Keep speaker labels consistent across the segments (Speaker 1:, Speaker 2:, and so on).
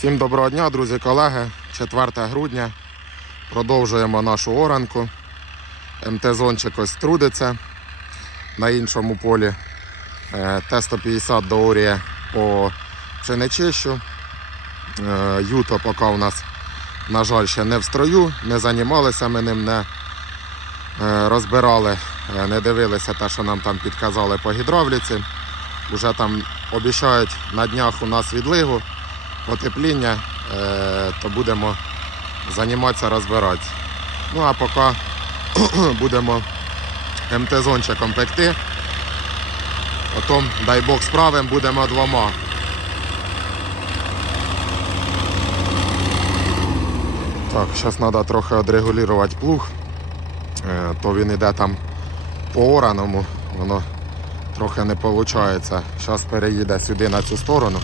Speaker 1: Всім доброго дня, друзі, колеги. 4 грудня. Продовжуємо нашу оранку. МТ-зончик ось трудиться на іншому полі. Е, Т-150 доорює по пшеничищу. Е, Юто поки у нас, на жаль, ще не в строю, не займалися ми ним, не е, розбирали, не дивилися те, що нам там підказали по гідравліці. Уже там обіцяють на днях у нас відлигу, потепління, е, то будемо займатися розбирати. Ну а поки будемо МТ-зончиком пекти. Потім, дай Бог, справимо, будемо двома. Так, зараз треба трохи відрегулювати плуг. Е, То він йде там по ораному, воно трохи не виходить. Зараз переїде сюди на цю сторону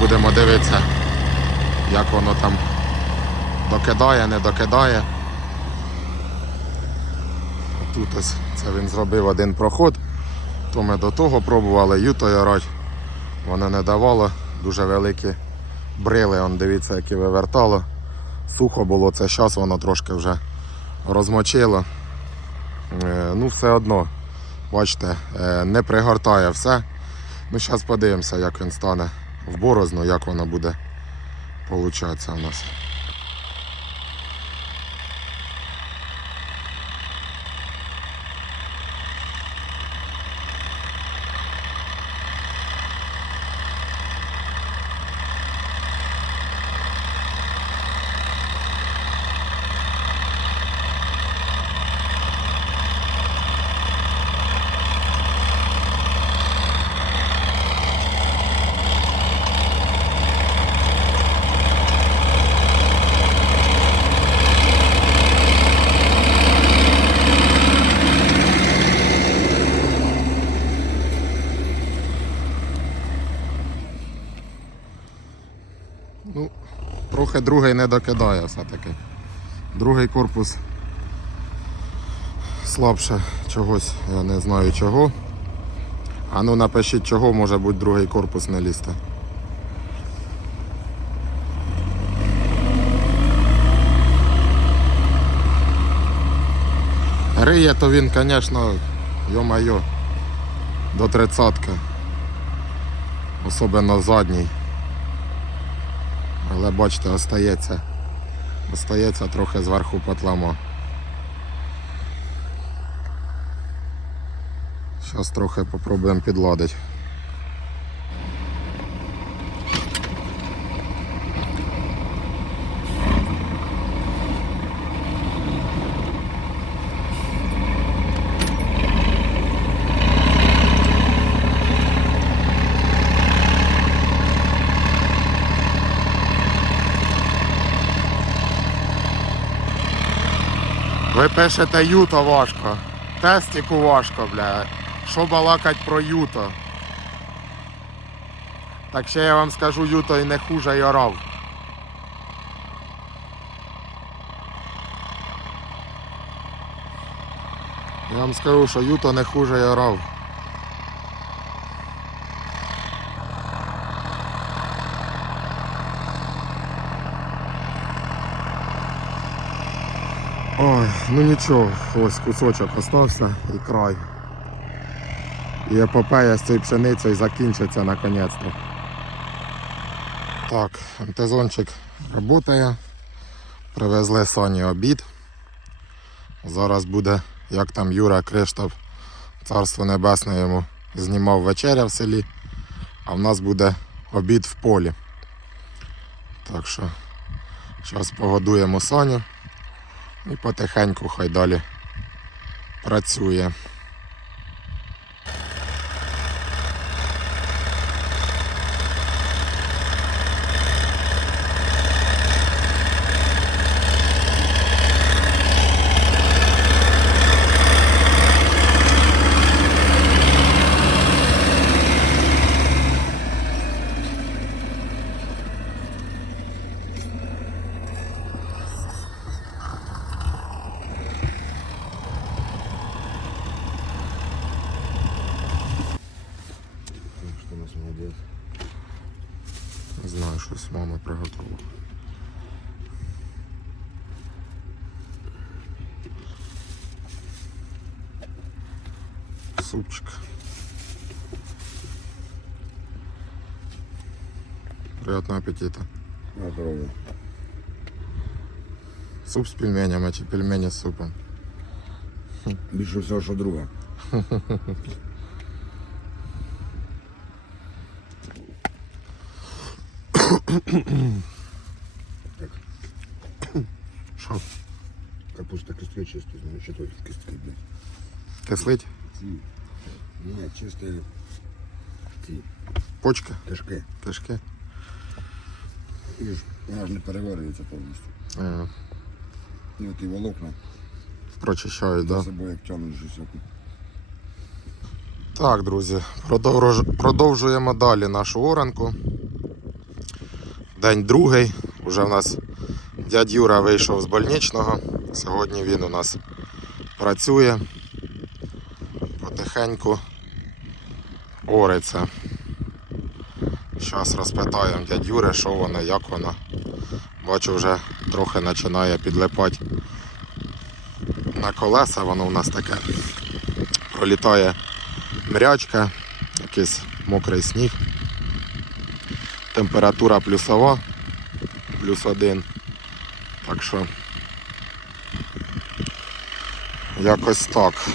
Speaker 1: будемо дивитися, як воно там докидає, не докидає. Тут ось це він зробив один проход, то ми до того пробували ютою орати, воно не давало, дуже великі брили, он дивіться, які вивертало. Сухо було це зараз, воно трошки вже розмочило. Е, Ну, все одно, бачите, е, не пригортає все. Ну, зараз подивимося, як він стане в борозну, як воно буде получатися у нас. Ну, другий не докидає все-таки. Другий корпус слабше чогось, я не знаю чого. А ну напишіть, чого може бути другий корпус не лізти. Риє то він, звісно, йо-майо, до тридцятки. Особливо задній. Але бачите, остається, остається трохи зверху потлама. Зараз трохи попробуємо підладити. Ви пишете юто важко. Тестику важко, бля. Що балакать про юто? Так ще я вам скажу, юто і не хуже й орав. Я вам скажу, що юто не хуже й орав. Ну нічого, ось кусочок остався і край. І епопея з цією пшеницею закінчиться наконець-то. Так, МТЗончик працює. Привезли Соні обід. Зараз буде, як там Юра Криштоф, царство небесне йому знімав вечеря в селі, а в нас буде обід в полі. Так що зараз погодуємо Соню і потихеньку хай далі працює. Щось мама приготувала. Супчик. Приятного аппетита.
Speaker 2: На.
Speaker 1: Суп з пельменями чи пельмені з супом.
Speaker 2: Більше всього, що друга. Так,
Speaker 1: Що?
Speaker 2: капуста кістки чисті, знаєш, що тут кістки, блядь.
Speaker 1: Кислить?
Speaker 2: Ці. Ні, чисті ці
Speaker 1: Почки?
Speaker 2: кишки.
Speaker 1: Кишки?
Speaker 2: І ж вона ж не переварюється повністю.
Speaker 1: Е,
Speaker 2: І от і волокна
Speaker 1: прочищають,
Speaker 2: за
Speaker 1: да?
Speaker 2: собою як тягнуть щось.
Speaker 1: Так, друзі, продовж- продовжуємо далі нашу оранку. День другий. Уже в нас дядь Юра вийшов з больничного. Сьогодні він у нас працює. Потихеньку ориться. Зараз розпитаємо дядь Юри, що воно, як воно. Бачу, вже трохи починає підлипати на колеса, воно у нас таке пролітає мрячка, якийсь мокрий сніг. Температура плюсова, плюс один. Так що якось так.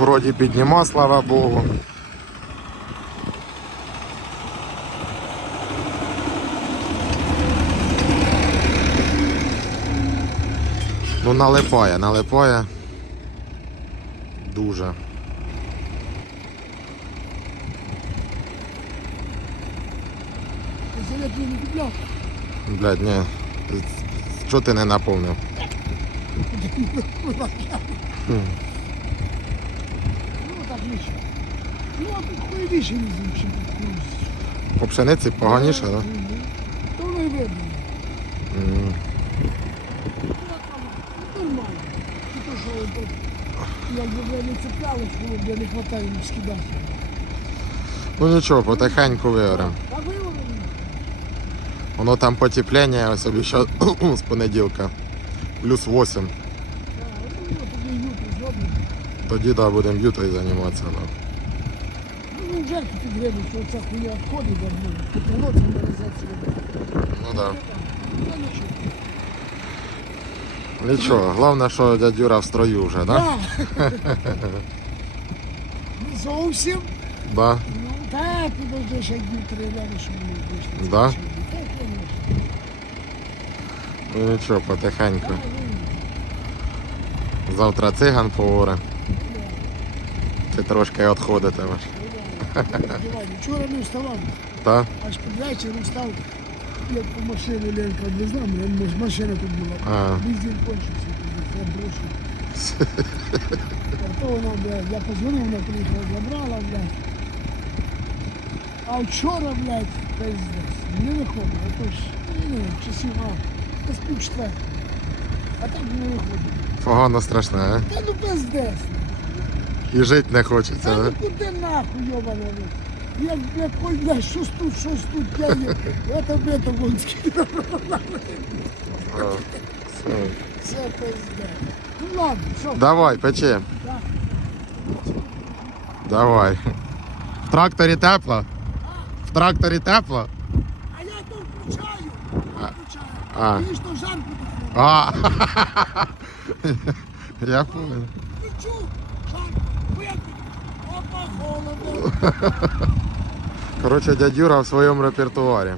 Speaker 1: Плуг вроді підніма, слава Богу. Ну налипає, налипає. Дуже. Блядь, ні. Що ти не наповнив?
Speaker 3: Ну. Ну, а тут хуй більше не зовсім.
Speaker 1: По пшениці поганіше, так? Да?
Speaker 3: То видно.
Speaker 1: М,
Speaker 3: Ну, там Нормально. І то, що тут, якби бля, не цеплялось, було б не хватає їм скидати.
Speaker 1: Ну нічого, потихеньку виоремо.
Speaker 3: А виявлено?
Speaker 1: Воно там потепління, ось обіцяв з понеділка. Плюс 8.
Speaker 3: Ну, тоді ютро зроблено.
Speaker 1: Тоді да, будемо ютою займатися. Да.
Speaker 3: Ну, він жарко підгребить, що ця хуйня відходить давно. Це морозеться.
Speaker 1: Ну да.
Speaker 3: Ну, нічого.
Speaker 1: Нічого, головне, що дядь Юра в строю вже, да?
Speaker 3: Да. Не зовсім.
Speaker 1: Да.
Speaker 3: Ну, так, підожди, ще днів три далі, що мені вийшло.
Speaker 1: Да?
Speaker 3: Так, звісно.
Speaker 1: Ну нічого, потихеньку.
Speaker 3: Ну,
Speaker 1: Завтра циган пооре.
Speaker 3: ну,
Speaker 1: Ти трошки відходитимеш.
Speaker 3: ну, да. Дивані. Вчора не вставав,
Speaker 1: Та?
Speaker 3: аж під вечір встав, як по машині Ленка відвезла, мене ж машина тут була.
Speaker 1: А.
Speaker 3: Бензин кончився, я брошу. А то вона, блядь, я позвонив, вона приїхала, забрала, блядь. А вчора, блядь, пиздець, не виходить, а то ж, ну, часів, а, десь пів четвертого. А так не виходить.
Speaker 1: Погано страшне, а?
Speaker 3: Та ну пиздець.
Speaker 1: І жити не хочеться,
Speaker 3: Та ну куди нахуй? Як, як, ой, блядь, щось тут, щось тут, я є. Это бета гонський.
Speaker 1: Все.
Speaker 3: Пиздець. Ну ладно, що?
Speaker 1: Давай, пече.
Speaker 3: Так.
Speaker 1: Давай. В тракторі тепло? В тракторі тепло?
Speaker 3: А я то включаю. Включаю.
Speaker 1: А.
Speaker 3: Мені ж то жарко тут.
Speaker 1: А. Я понял.
Speaker 3: Включу, жарко. Бо я тут, опа, холодно.
Speaker 1: Коротше, дядь Юра в своєму репертуарі.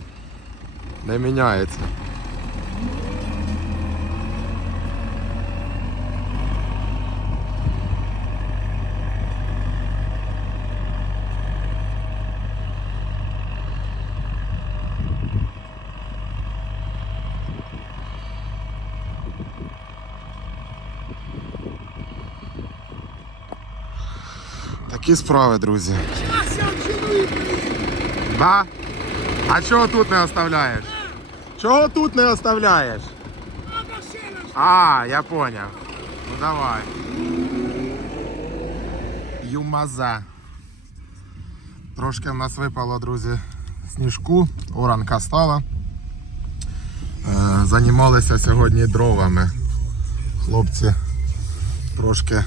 Speaker 1: Не міняється. Такі справи, друзі. Да? А чого тут не оставляєш? Чого тут не оставляєш?
Speaker 3: А
Speaker 1: я поняв. Ну давай. Юмаза. Трошки в нас випало, друзі, сніжку, оранка стала. Е, займалися сьогодні дровами. Хлопці трошки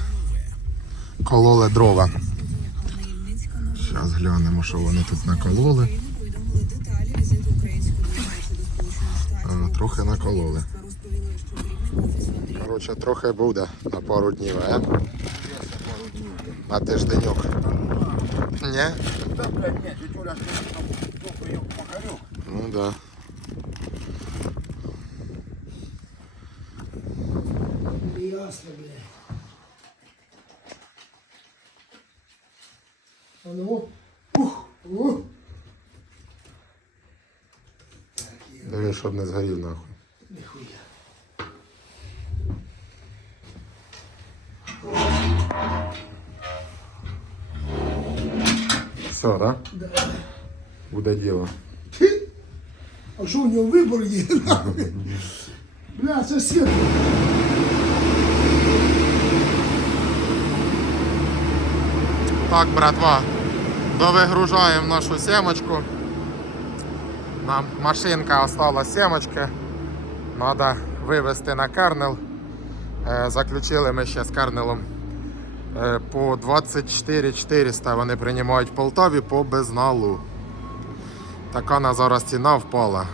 Speaker 1: кололи дрова. Зараз глянемо, що вони тут накололи.
Speaker 4: Штатів.
Speaker 1: Е, Трохи накололи. Коротше, трохи буде на пару днів, е? На тижденьок. Ні? Ну да.
Speaker 3: Ясно, блядь. А ну, ух, ух.
Speaker 1: Дивись, щоб не згорів нахуй.
Speaker 3: Нихуя.
Speaker 1: Все, да?
Speaker 3: Да.
Speaker 1: Буде діло.
Speaker 3: А що у нього вибор є? Бля, це світло.
Speaker 1: Так, братва, довигружаємо нашу семочку. Нам машинка осталась семочки. Треба вивезти на кернел. Е, Заключили ми ще з кернелом е, по 24 400 вони приймають в Полтаві по безналу. Така на зараз ціна впала.